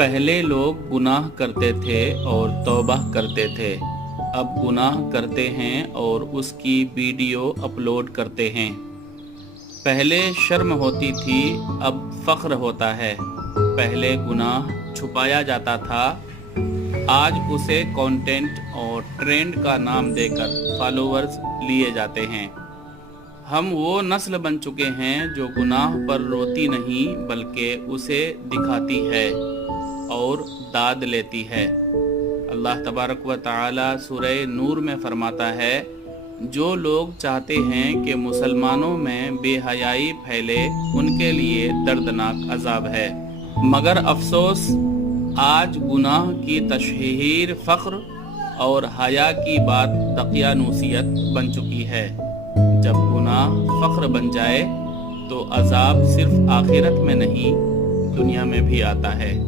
پہلے لوگ گناہ کرتے تھے اور توبہ کرتے تھے، اب گناہ کرتے ہیں اور اس کی ویڈیو اپلوڈ کرتے ہیں۔ پہلے شرم ہوتی تھی، اب فخر ہوتا ہے۔ پہلے گناہ چھپایا جاتا تھا، آج اسے کانٹینٹ اور ٹرینڈ کا نام دے کر فالوورز لیے جاتے ہیں۔ ہم وہ نسل بن چکے ہیں جو گناہ پر روتی نہیں بلکہ اسے دکھاتی ہے اور داد لیتی ہے۔ اللہ تبارک و تعالی سورہ نور میں فرماتا ہے، جو لوگ چاہتے ہیں کہ مسلمانوں میں بے حیائی پھیلے ان کے لیے دردناک عذاب ہے، مگر افسوس آج گناہ کی تشہیر فخر اور حیا کی بات دقیانوسیت بن چکی ہے۔ جب گناہ فخر بن جائے تو عذاب صرف آخرت میں نہیں دنیا میں بھی آتا ہے۔